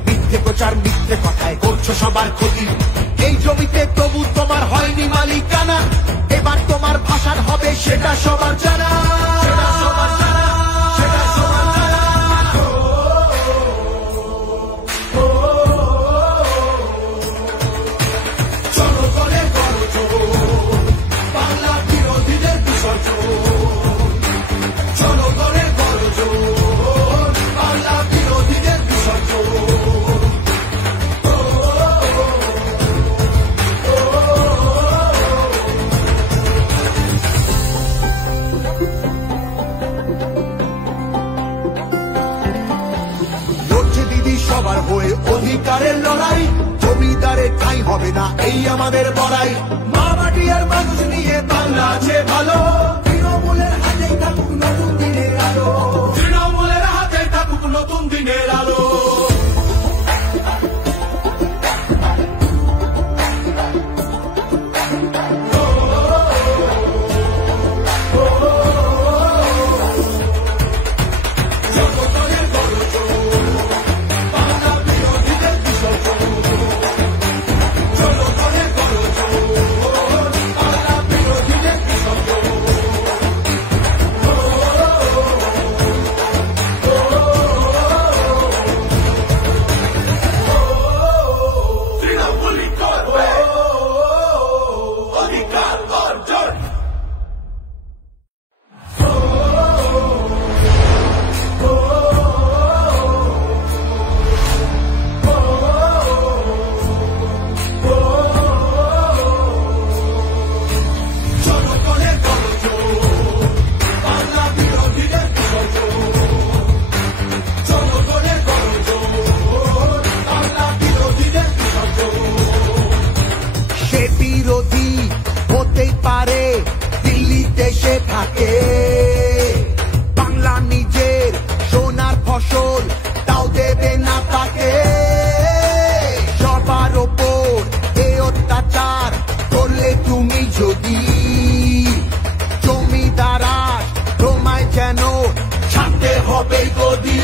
মিথ্যে প্রচার মিথ্যে কথায় করছো সবার ক্ষতি। এই জমিতে তবু তোমার হয়নি মালিকানা। এবার তোমার ভাষার হবে সেটা সবার জানা। সেটা সবার জানা, সেটা সবার জানা। জনগণের গর্জন, বাংলা বিরোধীদের বিসর্জন। জনগণের গর্জন, বাংলা বিরোধীদের বিসর্জন। লড়ছে দিদি সবার হয়ে অধিকারের লড়াই। জমিদারে ঠাঁই হবে না এই আমাদের বড়াই। মা মাটি আর মানুষ নিয়ে বাংলা আছে ভালো। তৃণমূলের হাতেই থাকুক নতুন দিনের আলো। তৃণমূলের হাতে থাকুক নতুন দিনের আলো। বাংলা নিজের সোনার ফসল, তাও দেবে না তাকে। সবার ওপর এ অত্যাচার করলে তুমি যদি, জমিদারা তোমায় যেন ছাড়তে হবে গদি।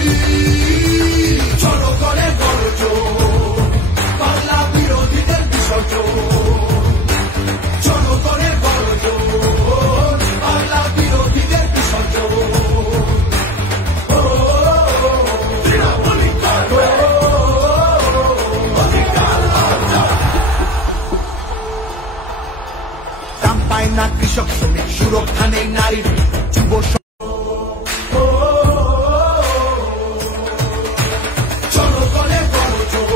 জনগণের গর্জন, বাংলা বিরোধীদের বিসর্জন। জনগণের গর্জন, বাংলা বিরোধীদের বিসর্জন। দাম পায় না কৃষক শ্রমিক, সুরক্ষা নেই নারীর। যুব জনগণের গর্জন,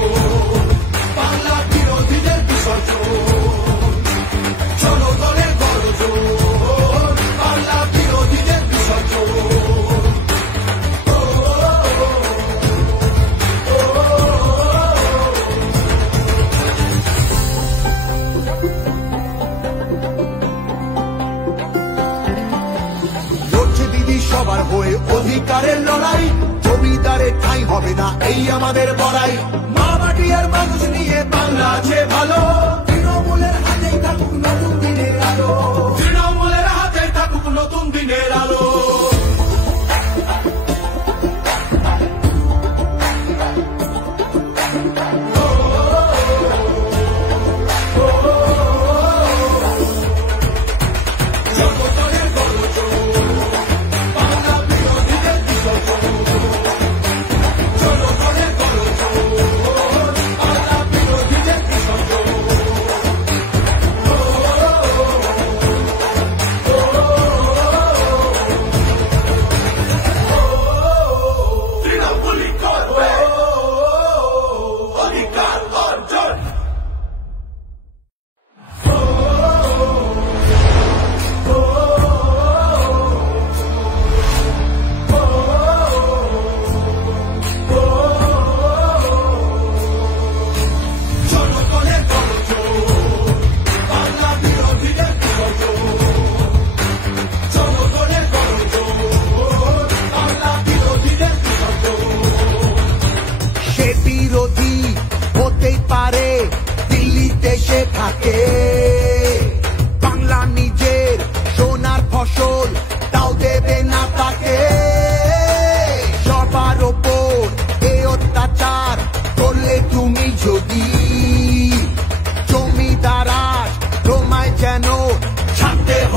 বাংলা বিরোধীদের বিসর্জন। জনগণের গর্জন, বাংলা বিরোধীদের বিসর্জন। লড়ছে দিদি সবার হয়ে অধিকারের লড়াই। জমিদারে ঠাঁই হবে না এই আমাদের বড়াই। মা মাটি আর মানুষ নিয়ে বাংলা আছে ভালো। তৃণমূলের হাতেই থাকুক নতুন দিনের আলো। তৃণমূলের হাতে থাকুক নতুন দিনের আলো। জনগণের গর্জন, বাংলা বিরোধীদের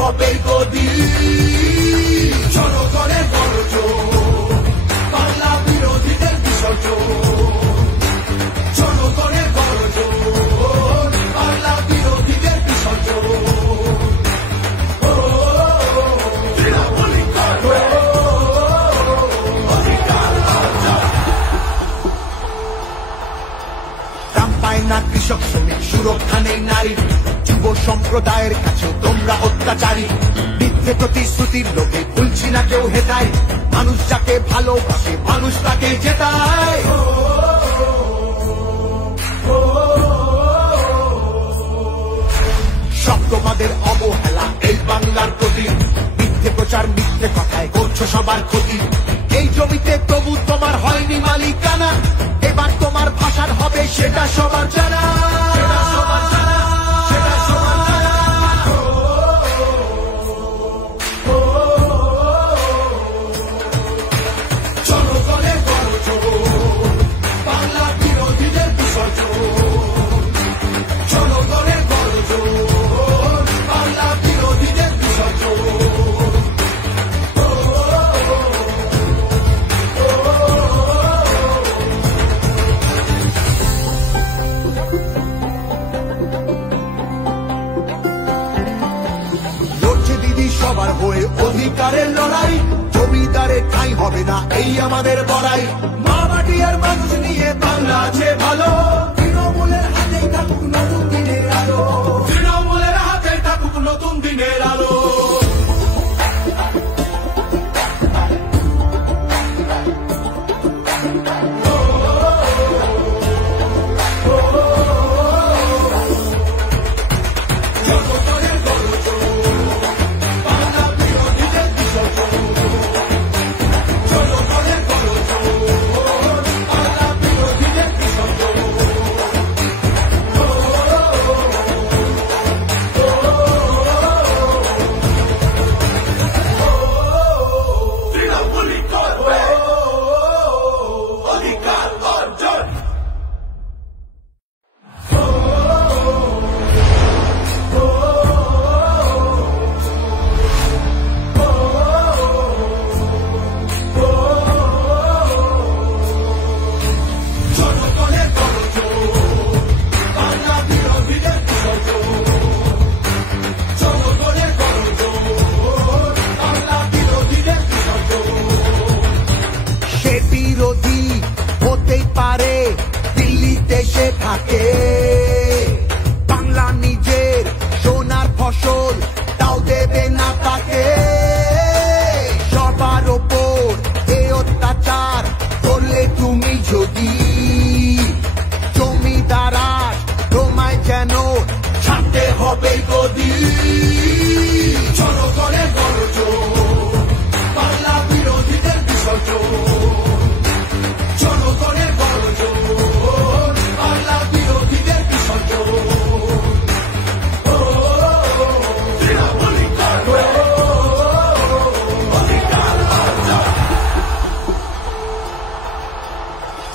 হবে গদি জনগণের গর্জন বাংলা বিরোধীদের বিসর্জন জনগণের গর্জন বাংলা বিরোধীদের বিসর্জন না কৃষক শ্রমিক সুরক্ষা নেই নারীর যুব সম্প্রদায়ের কাছে তোমরা অত্যাচারী মিথ্যে প্রতিশ্রুতির লোভে ভুলছি না কেউ হেতায় মানুষ যাকে ভালোবাসে মানুষ তাকে জেতায় সব তোমাদের অবহেলা এই বাংলার প্রতি মিথ্যে প্রচার মিথ্যে কথায় করছো সবার ক্ষতি এই জমিতে তবু তোমার হয়নি মালিকানা এবার তোমার ভাষার হবে সেটা সবার জানা জনগণের গর্জন বাংলা বিরোধীদের বিসর্জন জনগণের গর্জন বাংলা বিরোধীদের বিসর্জন সবার হয়ে অধিকারের লড়াই জমিদারে ঠাঁই হবে না এই আমাদের বড়াই মা মাটি আর মানুষ নিয়ে বাংলা আছে ভালো তৃণমূলের হাতেই থাকুক নতুন দিনের আলো তৃণমূলের হাতেই থাকুক নতুন দিনের আলো বাংলা নিজের সোনার ফসল তাও দেবে না তাকে সবার ওপর এ অত্যাচার করলে তুমি যদি জমিদারা তোমায় যেন ছাড়তে হবে গদি জনগণের গর্জন বাংলা বিরোধীদের বিসর্জন জনগণের গর্জন বাংলা বিরোধীদের বিসর্জন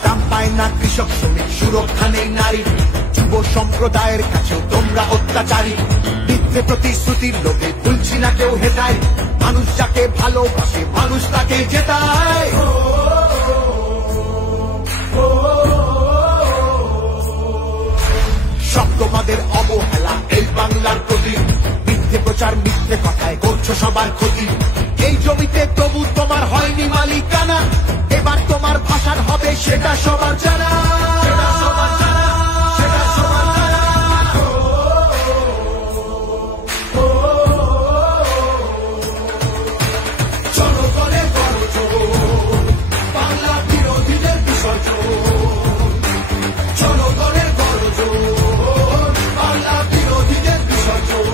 দাম পায় না কৃষক শ্রমিক সুরক্ষা নেই নারীর যুব সম্প্রদায়ের কাছেও তোমরা অত্যাচারী মিথ্যে প্রতিশ্রুতির লোভে ভুলছি না কেউ হেতায় মানুষ যাকে ভালোবাসে মানুষ তাকে জেতায় সব তোমাদের অবহেলা এই বাংলার প্রতি মিথ্যে প্রচার মিথ্যে কথায় করছো সবার ক্ষতি এই জমিতে তবু তোমার হয়নি মালিকানা এবার তোমার ভাষার হবে সেটা সবার জানা জনগণের গর্জন বাংলা বিরোধীদের বিসর্জন জনগণের গর্জন বাংলা বিরোধীদের বিসর্জন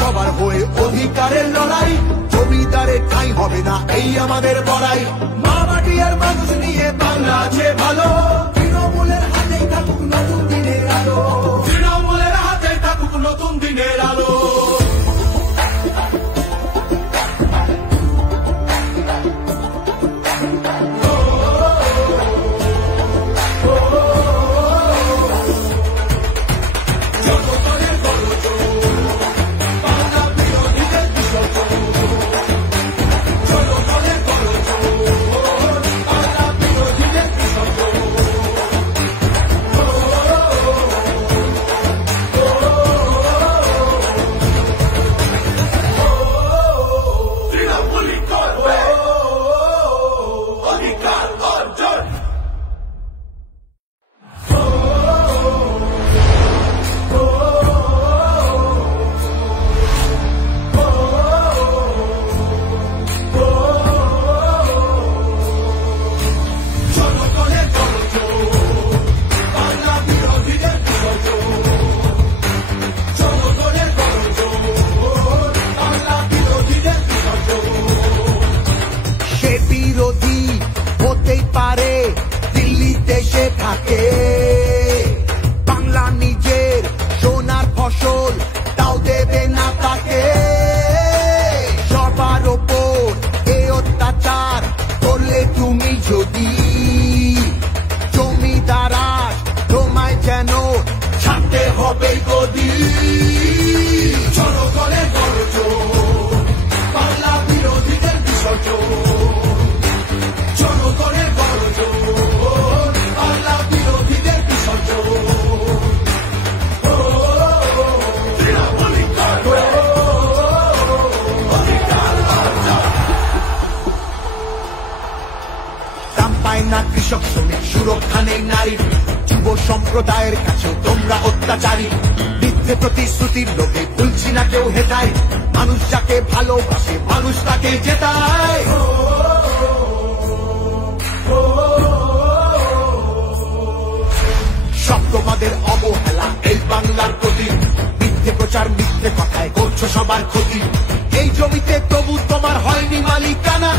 সবার হয়ে অধিকারের লড়াই জমিদারে ঠাঁই হবে না এই আমাদের বড়াই মা মাটি আর মানুষ নিয়ে বাংলা আছে ভালো তৃণমূলের হাতেই থাকুক নতুন দিনের আলো তৃণমূলের হাতেই থাকুক নতুন দিনের আলো কৃষক শ্রমিক সুরক্ষা নেই নারীর, যুব সম্প্রদায়ের কাছেও তোমরা অত্যাচারী। মিথ্যে প্রতিশ্রুতির লোকে ভুলছি না কেউ হেটায়, মানুষ যাকে ভালোবাসে মানুষ তাকে জেতায়। সব তোমাদের অবহেলা এই বাংলার প্রতি, মিথ্যে প্রচার মিথ্যে কথায় করছো সবার ক্ষতি। এই জমিতে তবু তোমার হয়নি মালিকানা,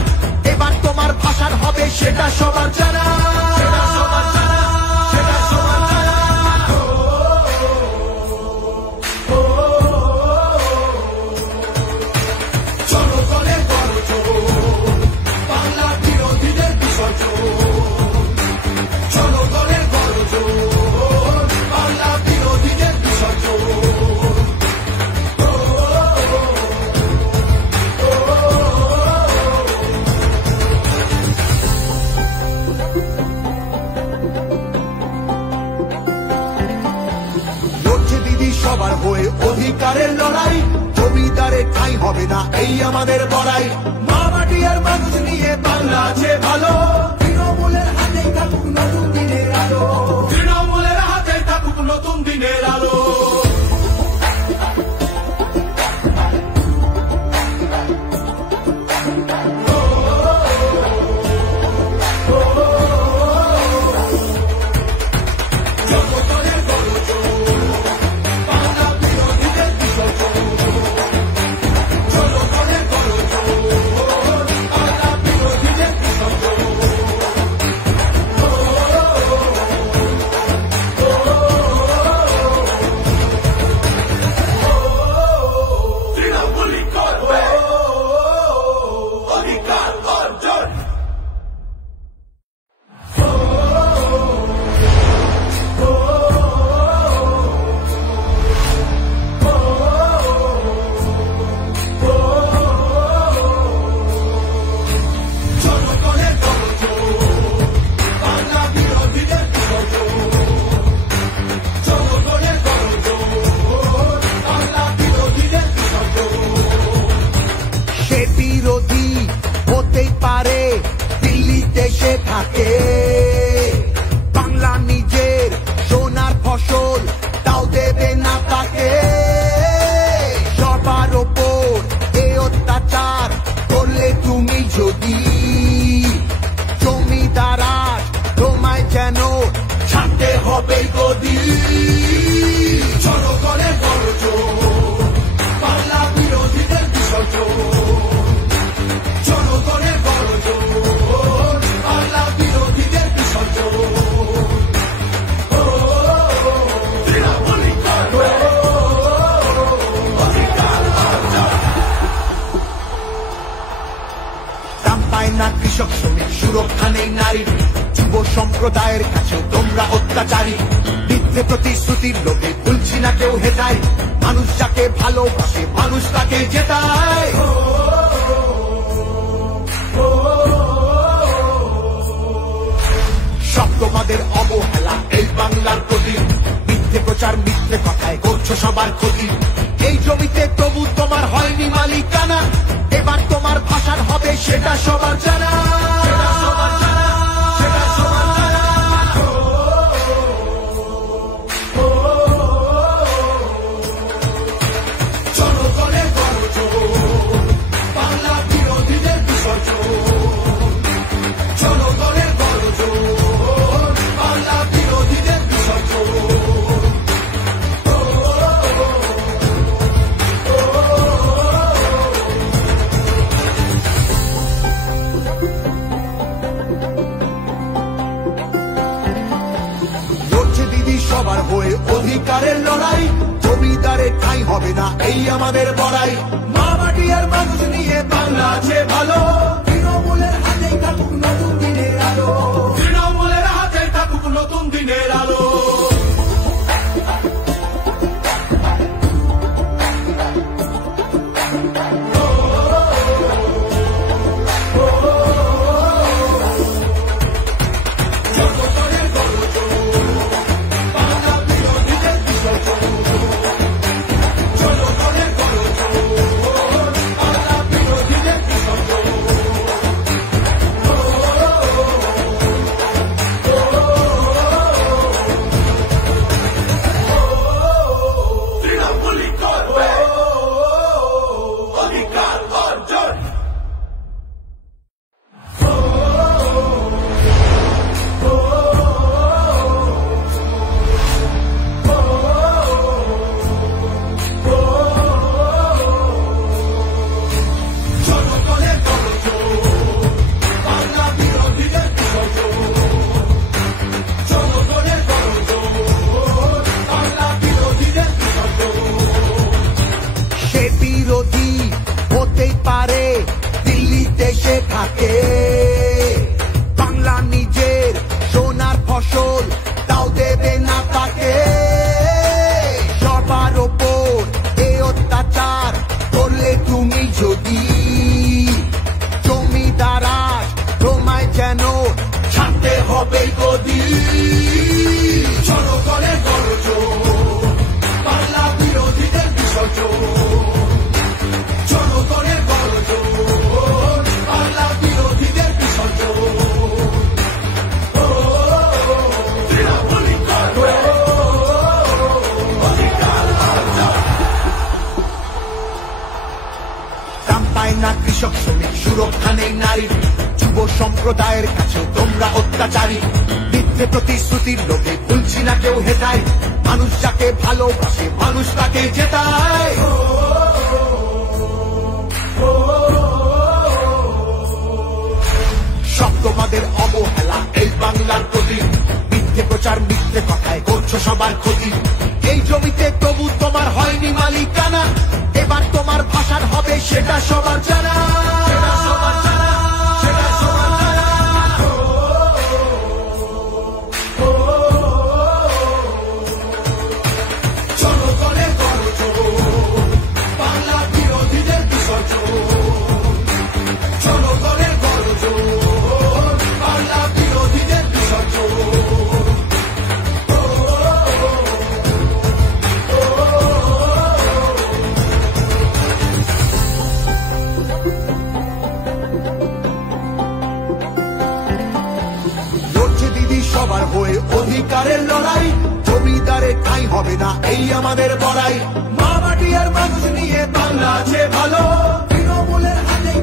এবার তোমার ভাষার হবে সেটা সবার জানা। জনগণের গর্জন, বাংলা বিরোধীদের বিসর্জন। জনগণের গর্জন, বাংলা বিরোধীদের বিসর্জন। সবার হয়ে অধিকারের লড়াই, জমিদারে ঠাঁই হবে না এই আমাদের বড়াই। মা মাটি আর মানুষ নিয়ে বাংলা আছে ভালো, তৃণমূলের হাতেই থাকুক নতুন দিনের আলো। তৃণমূলের হাতেই থাকুক নতুন দিনের আলো। বাংলা নিজের সোনার ফসল তাও দেবে না তাকে। সবার ওপর এ অত্যাচার করলে তুমি যদি, জমিদারা তোমায় যেন ছাড়তে হবে গদি। জনগণের গর্জন, বাংলা বিরোধীদের বিসর্জন। জনগণের গর্জন, বাংলা বিরোধীদের বিসর্জন। দাম পায় না কৃষক শ্রমিক সুরক্ষা নেই নারীর, যুব সম্প্রদায়ের কাছেও তোমরা অত্যাচারী। মিথ্যে প্রতিশ্রুতির লোকে ভুলছি না কেউ হেটায়, মানুষ যাকে ভালোবাসে মানুষ তাকে জেতায়। সব তোমাদের অবহেলা এই বাংলার প্রতি, মিথ্যে প্রচার মিথ্যে কথায় করছো সবার ক্ষতি। এই জমিতে তবু তোমার হয়নি মালিকানা, এবার তোমার ভাষার হবে সেটা সবার জানা। জনগণের গর্জন, বাংলা বিরোধীদের বিসর্জন। জনগণের গর্জন, বাংলা বিরোধীদের বিসর্জন। লড়ছে দিদি সবার হয়ে অধিকারের লড়াই, জমিদারে ঠাঁই হবে না এই আমাদের বড়াই। মা মাটি আর মানুষ নিয়ে বাংলা আছে ভালো, তৃণমূলের হাতেই থাকুক নতুন দিনের আলো। তৃণমূলের হাতেই থাকুক নতুন দিনের আলো। জনগণের গর্জন, বাংলা বিরোধীদের বিসর্জন। জনগণের গর্জন, বাংলা বিরোধীদের বেঁচে থাকে। বাংলা নিজের সোনার ফসল, তাও দেবে না তাকে। সবার ওপর এই অত্যাচার করলে তুমি যদি, জমিদার আজ তোমায় যেন ছাড়তে হবে গদি। জনগণের গর্জন, বাংলা বিরোধীদের বিসর্জন। জনগণের গর্জন, বাংলা বিরোধীদের বিসর্জন। দাম পায় না কৃষক শ্রমিক, সুরক্ষা নেই নারীর, যুব সম্প্রদায়ের কাছে তোমরা অত্যাচারী। মিথ্যে প্রতিশ্রুতির লোভে ভুলছি না কেউ হেটায়, মানুষ যাকে ভালোবাসে মানুষ তাকে জেতায়। সব তোমাদের অবহেলা এই বাংলার প্রতি, মিথ্যে প্রচার মিথ্যে কথায় করছো সবার ক্ষতি। এই জমিতে তবু তোমার হয়নি মালিকানা, এবার তোমার ভাষার হবে সেটা সবার জানা। জনগণের গর্জন, বাংলা বিরোধীদের বিসর্জন। জনগণের গর্জন, বাংলা বিরোধীদের বিসর্জন। লড়ছে দিদি সবার হয়ে অধিকারের লড়াই, জমিদারে ঠাঁই হবে না এই আমাদের বড়াই। মা মাটি আর মানুষ নিয়ে বাংলা আছে ভালো, তৃণমূলের হাতে